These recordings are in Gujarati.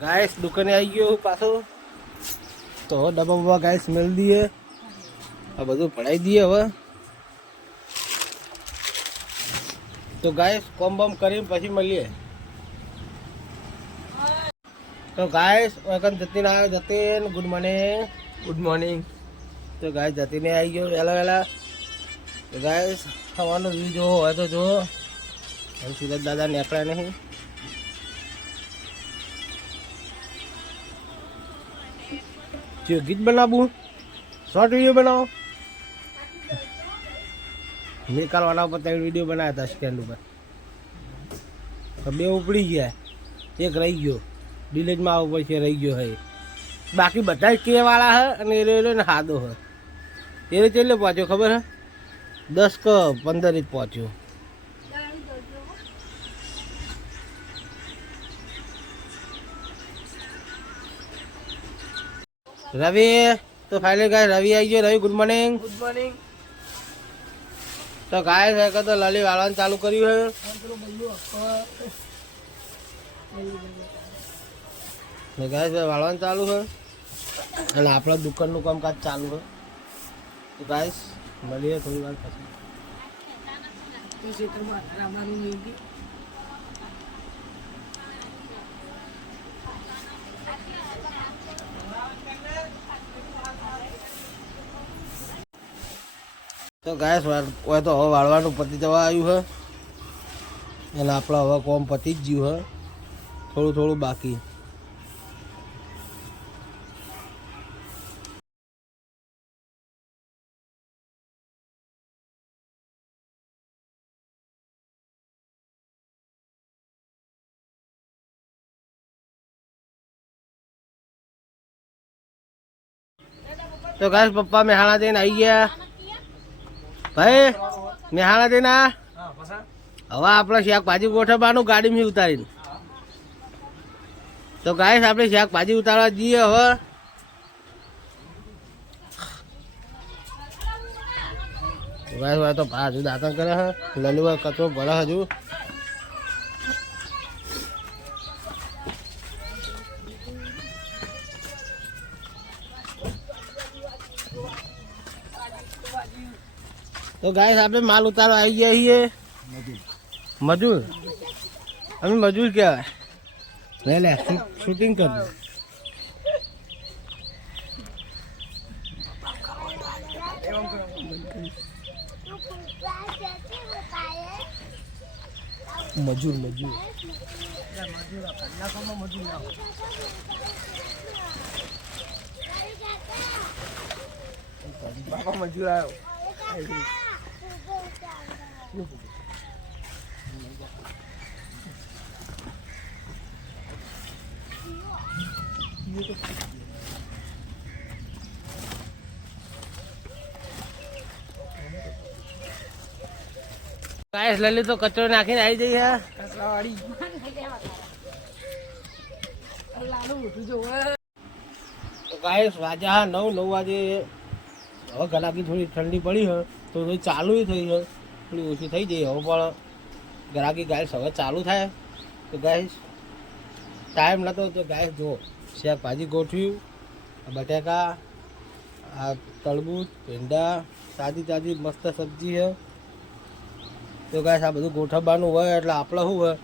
गाइस दुकाने आई गयो पासो तो डब्बा बब्बा गाइस मिल दिए अब બધું પડાઈ दिए હવે तो गाइस કોમ બમ કરીને પછી મળીએ तो गाइस વકન જતીન આવ્યો જતીન ગુડ મોર્નિંગ तो गाइस જતીને આવી ગયો વેલા વેલા तो गाइस સવારનો વ્યૂ જો હોય તો જો સુરત દાદા નીકળ્યા નહીં जो गीत बनाबू शॉर्ट वीडियो बनाओ मैं कल वाला पर वीडियो बनाया था स्टैंड पर तो बे उपड़ी गया एक रही गयो डिलीट में आव पछी रही गयो है बाकी बता के वाला है अने रे ने हादो है तेरे चले पहुंचो खबर है 10 का 15 पहुंचो रवि तो फाइनली गाइस रवि आई गयो रवि गुड मॉर्निंग तो गाइस है तो लली वाळवान चालू કર્યું है तो गाइस वाळवान चालू है અને આપણા દુકાનનું કામકાજ ચાલુ है तो गाइस મળીએ થોડી વાર પછી तो गैस वो तो हवा वाळवानुं पति जवा आयु है एने आपड़ा हवा कोम पति ज गयुं है थोड़ू थोड़ू बाकी तो गैस पप्पा मेहाणा देने आई गया भाई मेहाणा देना हवा अपना शाकभाजी गोठवવાનું गाड़ी में उतारी तो गाइस આપણે શાકભાજી ઉતારવા જઈએ હવે गाइस तो बाजू दातन करे है ललुआ कचरो भरा हजू तो गाइस आपने माल उतारो आई गया ही है मजूर हमें मजूर क्या है ले ले शूटिंग कर दो मजूर मजूर मजूर आयो गाइस लली तो कचरो नाखीने आई गई है कचरावाड़ी तो गाइस वाजा 9 वाजे હવે ગલાકી થોડી ઠંડી પડી है तो થોડી ચાલુ થઈ है થોડી ઓછી થઈ જઈ હવે પણ ગરાકી ગાઈસ હવે ચાલુ થાય તો ગાઈસ ટાઈમ નતો તો ગાઈસ જો શાકભાજી ગોઠવ્યું બટાકા આ તરબૂચ ભીંડા તાજી તાજી મસ્ત સબ્જી છે તો ગાઈસ આ બધું ગોઠવવાનું હોય એટલે આપણે શું હોય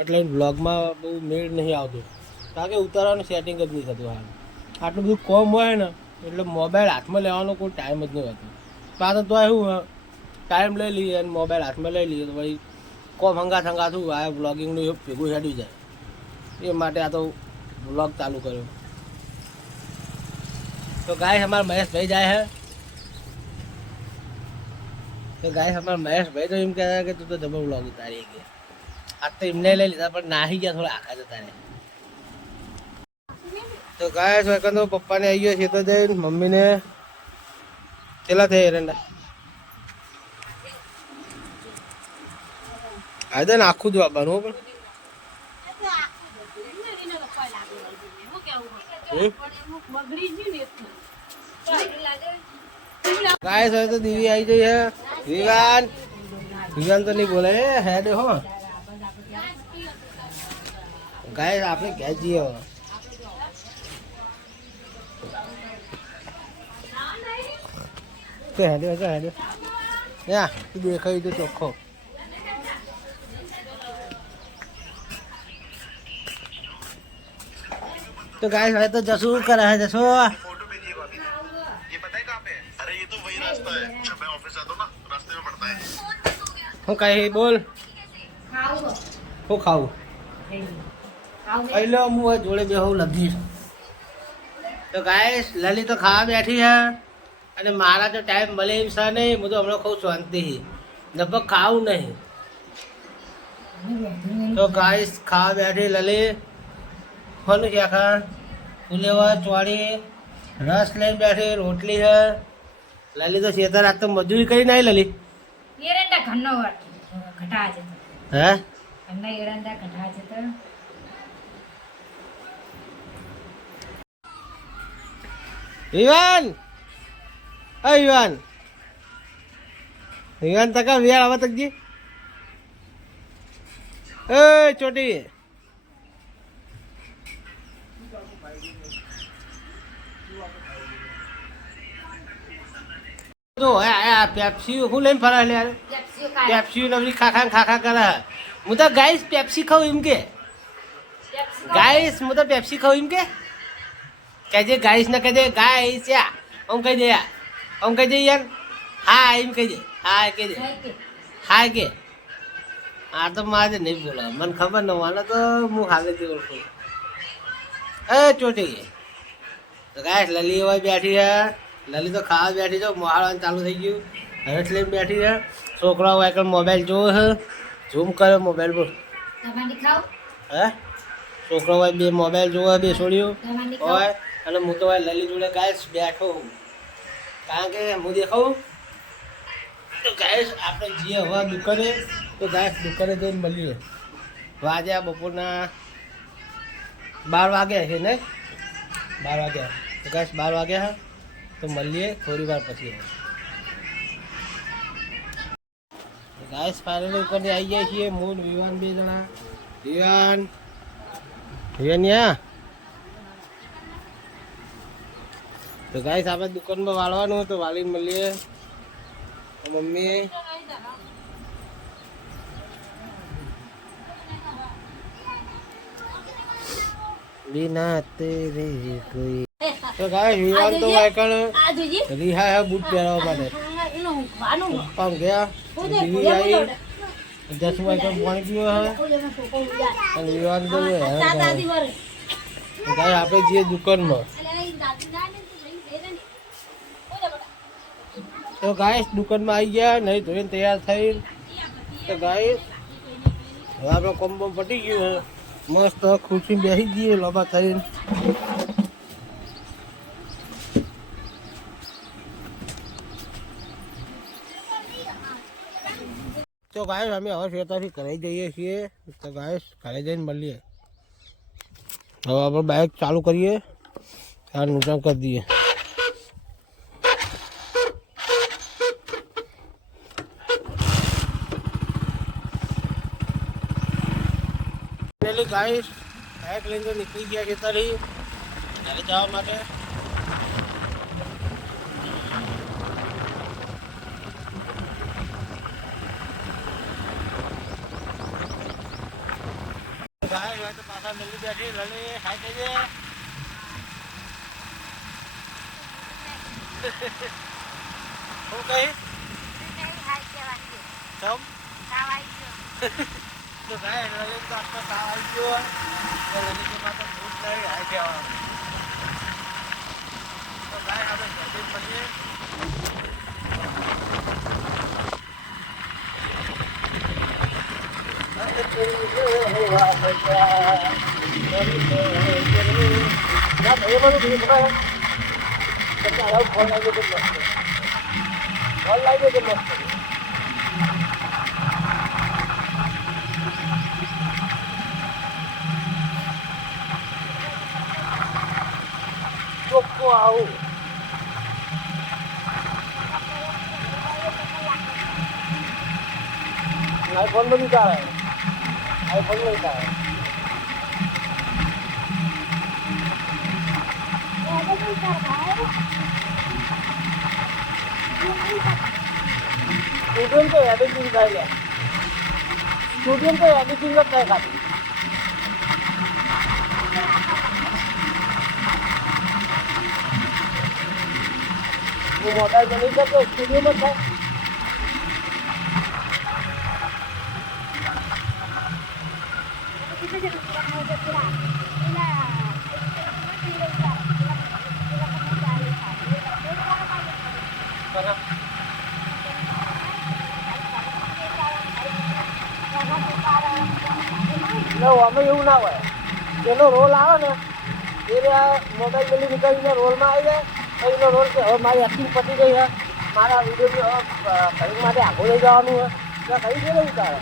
એટલે વ્લોગમાં બહુ મેળ નહીં આવતો કારણ કે ઉતારવાનું સેટિંગ જ નહીં થતું હાલ આટલું બધું કોમ હોય ને એટલે મોબાઈલ હાથમાં લેવાનો કોઈ ટાઈમ જ નહીં હોતો પાછો તો શું ટાઈમ લઈ લઈએ અને મોબાઈલ હાથમાં લઈ લઈએ તો ભાઈ કોમ હંગાથ શું આ વ્લોગિંગનું ભેગું હેડ્યું જાય એ માટે આ તો વ્લોગ ચાલુ કર્યો तो गाइस हमारा महेश भाई जाए है तो गाइस हमारा महेश भाई तो इम कह रहा है कि तू तो जबर व्लॉग उतारी गया आज तो इमने ले लिया पर ना ही गया थोड़ा आखा जता रहे तो गाइस वकन तो पप्पा ने आई गयो छे तो दे मम्मी ने चला थे एरंडा आदे ना आखू जो आपनो पण गाइस है तो दीदी आई गई है विवान तो नहीं बोले है देखो गाइस आपने क्या चाहिए તો હેડ્યો યા દેખાય તો ચોખ્ખો. तो गाइस है तो जसू कर रहा है जसू फोटो भेजिए भाभी ये पता है कहां पे है अरे ये तो वही रास्ता है जब मैं ऑफिस आता हूं ना रास्ते में पड़ता है હું કહે બોલ ખાવું હું ખાવું પહેલો હું જોડે બેહું લગી. તો ગાઈસ લલી તો ખાવા બેઠી છે અને મારા તો ટાઈમ મળે એમ છે નહીં. હું તો હમણાં ખૂબ શાંતિ લગભગ ખાવું નહીં. તો ગાઈસ ખાવા બેઠી લલી કોનું છે આખા ફુલેવા ચોળી રસ લઈને બેઠી રોટલી છે. લલી તો શેતર આજ તો મજૂરી કરી નાઈ લલી હે વિવાન વિવાન વિવાન તકા વિયાર આવા તકજી એ ચોટી તો પેપ્સી હું લઈને ફરા લે પેપ્સી નવરી ખાખા કરે. હું તો ગાઈસ પેપ્સી ખાઉં એમ કે ગાઈસ હું તો પેપ્સી ખાઉં એમ કે કહેજે ગાઈસ ને કહેજે ગાઈસ યા આમ કહી દે યાર આમ કહી દે યાર હા એમ કહી દે હા કહી દે હા કે આ તો મારે નહીં બોલા મને ખબર ન મને તો હું હાલેથી ઓળખું. એ ચોટી તો ગાઈસ લલી એવા બેઠી છે. લલી તો ખાવા બેઠી છે મોહાળવાનું ચાલુ થઈ ગયું હરસ લઈને બેઠી છે. છોકરાઓ આગળ મોબાઈલ જોવે છે ઝૂમ કરે મોબાઈલ પર હે છોકરાઓ બે મોબાઈલ જોવે બે છોડ્યું હોય અને હું તો લલી જોડે ગાઈસ બેઠો હું કારણ કે હું દેખાવું તો ગાઈસ આપણે જઈએ હવે દુકાને. તો ગાઈસ દુકાને જઈને મળીએ. વાગ્યા બપોરના 12 વાગ્યા છે ને 12 વાગ્યા તો ગાઈસ 12 વાગ્યા તો મળીએ થોડી વાર પછી. ગાઈસ ફાઇનલી ઉપર આવી જાય છીએ મૂળ વિવાન બે જણા વિવાન યા તો ગાઈસ આપણે દુકાનમાં વાળવાનું તો વાળીને મળીએ. મમ્મી बिना तेरे कोई तो गाइस विवान तो आइकन रिहा है बूट પહેરવા માટે પપ્પા ગયા દીદી આવી 10 આइकन પાણી પીવો है અને વિવાન તો ગાઈસ આપણે જઈએ દુકાનમાં. તો ગાઈસ દુકાનમાં આવી ગયા નહીં ધોઈને તૈયાર થઈ. તો ગાઈસ હવે આપણો કોમ્બો પટી ગયું છે મસ્ત ખુરશી બેસી ગઈ લોબા થઈને. તો ગાઈસ અમે હવે શેતાથી ઘરે જઈએ છીએ. તો ગાઈસ ઘરે જઈને મળીએ. હવે આપણે બાઇક ચાલુ કરીએ આ નુકસાન કરી દઈએ. ગાઈસ બાઇક લઈને નીકળી ગયા ખેતરથી ઘરે જવા માટે. ગાઈસ હવે તો પાછા મિલી બેઠી લલી ખાઈ જઈએ. શું કહી તો ગાઈસ લલી તો આટલો તાવ આવી ગયો તો લલી તો પાછા ભૂત નહીં હાઈ કહેવાનું. તો ગાઈસ આપણે જલ્દી મળીએ. ચોખ્ખું આવું આઈફોન બધું ચાલે આઈફોન નહીં ચાલે. સ્ટુડન્ટ તો એડિટિંગ થાય લે સ્ટુડન્ટ તો એડિટિંગ જ થાય ખાલી હું મોબાઈલ બની જતો સ્ટુડિયોમાં થાય અમે એવું ના હોય એનો રોલ આવે ને એ મોબાઈલ મેલી નીકળીને રોલમાં આવી જાય તો એનો રોલ કે હવે મારી એક્ટિંગ પતી ગઈ છે મારા વિડીયો ખરીદ માટે આગળ લઈ જવાનું હોય એટલે ખરીદ ગયેલું વિચારે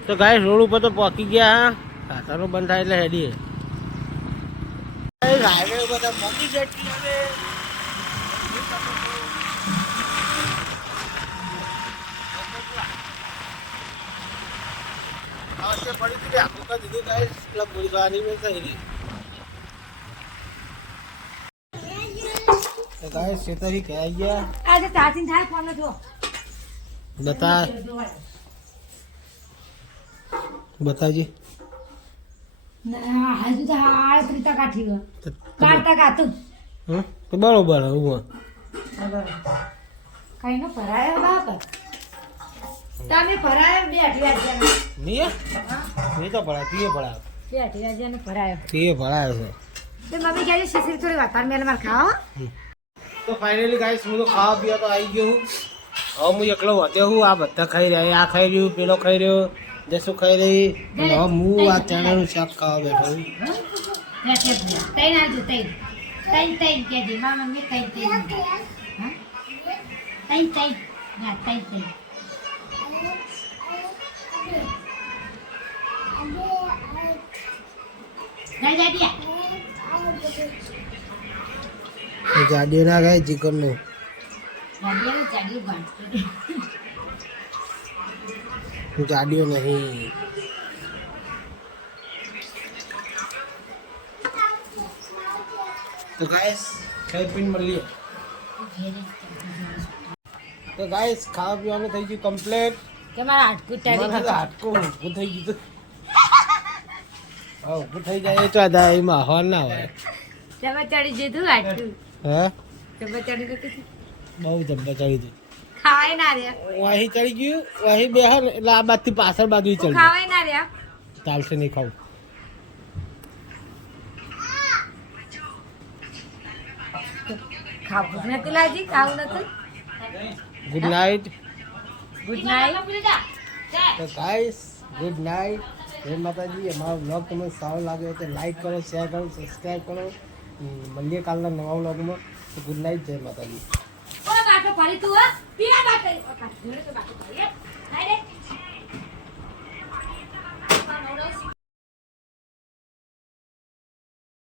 તો ગાઈસ રોડ ઉપર તો પહોંચી ગયા ખાતાનો બંધ થાય એટલે હેડીએ હાઈવે ઉપર તો પહોંચી જતી હવે પડી હતી આખું કરી દીધું ગાઈસ ક્લબ બોલી જવાની મેં થઈ રહી તો ગાઈસ ખેતરી ક્યાં ગયા આજે ચાર્જિંગ થાય ફોન જો બતા बताइए हजू तो 38% ठीक है 4% तू तो बरोबर है वो कहीं ना भराया बाप તમે ભરાયો બે અઠવાડિયા નહીં નહીં તો ભરાય તીએ ભરાય બે અઠવાડિયા ને ભરાયો તીએ ભરાય છે તે મમ્મી કહે છે શીશી થોડી વાત મેલ માર ખાઓ તો ફાઇનલી ગાઈસ હું તો ખાવા પીવા તો આવી ગયો હું હવે હું એકલો વધ્યો હું આ બધા ખાઈ રહ્યા આ ખાઈ રહ્યું પેલો ખાઈ રહ્યો જસું ખાઈ રહી અને હવે હું આ ચણાનું શાક ખાવા બેઠો છું તઈ ના જો તઈ તઈ તઈ કે દી મામા મે તઈ તઈ હા તઈ તઈ ના તઈ તઈ જાડિયો ના ખાય ચિકન નું જાડિયો નહીં તો ગાઈસ ખાઈ પીને મળીએ તો ગાઈસ ખાવા પીવાનું થઈ ગયું કમ્પ્લીટ કે મારા હાડકું ટાડી હાડકું ઊભું થઈ ગયું હા ઊભું થઈ જાય એ તો એમાં હવા ના હોય તમે ચડી જીધું હાડકું હે તમે ચડી ગયું બહુ જબ્બર ચડી ગયું ખાવાય ના રે વહી ચડી ગયું વહી બે એટલે આ બાજુ પાછળ બાજુ ચડી ખાવાય ના રે ચાલશે નહીં ખાવું ખાવું નથી લાજી ખાવું નથી ગુડ નાઇટ ગુડ નાઇટ તો ગાઈસ ગુડ નાઇટ જય માતાજી અમારો બ્લોગ તમને સારો લાગ્યો તો લાઈક કરો શેર કરો સબસ્ક્રાઈબ કરો મળીએ કાલના નવા બ્લોગમાં તો ગુડ નાઇટ જય માતાજી ઓ બાટો પાડી તું પીવા બાટો કાઢ તો બાટો પાડી